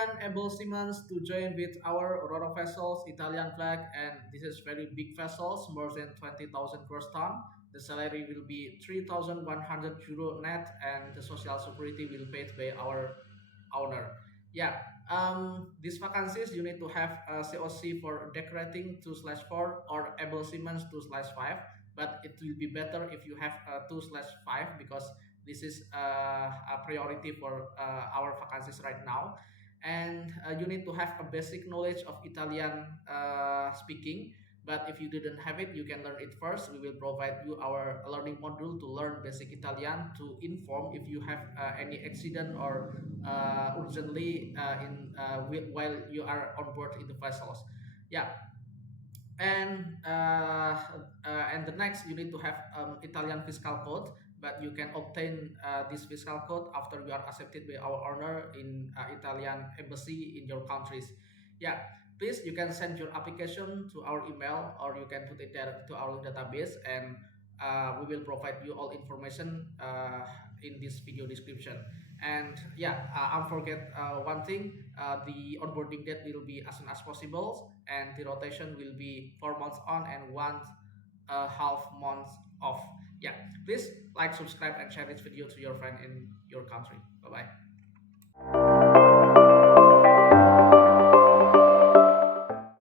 Italian able seamen to join with our RORO vessels, Italian flag, and this is very big vessels, more than 20,000 gross ton. The salary will be 3,100 euro net, and the social security will be paid by our owner. Yeah, these vacancies you need to have a COC for decorating 2/4 or able seamen 2/5. But it will be better if you have 2/5 because this is a priority for our vacancies right now. And you need to have a basic knowledge of Italian speaking. But if you didn't have it, you can learn it first. We will provide you our learning module to learn basic Italian to inform if you have any accident or urgently while you are on board in the vessels. Yeah, and the next you need to have Italian fiscal code, but you can obtain this fiscal code after you are accepted by our owner in Italian embassy in your countries. Yeah, please you can send your application to our email or you can put it there to our database, and we will provide you all information in this video description. And yeah, I forget one thing. The onboarding date will be as soon as possible, and the rotation will be 4 months on and 1.5 months off. Yeah, please like, subscribe, and share this video to your friend in your country. Bye bye.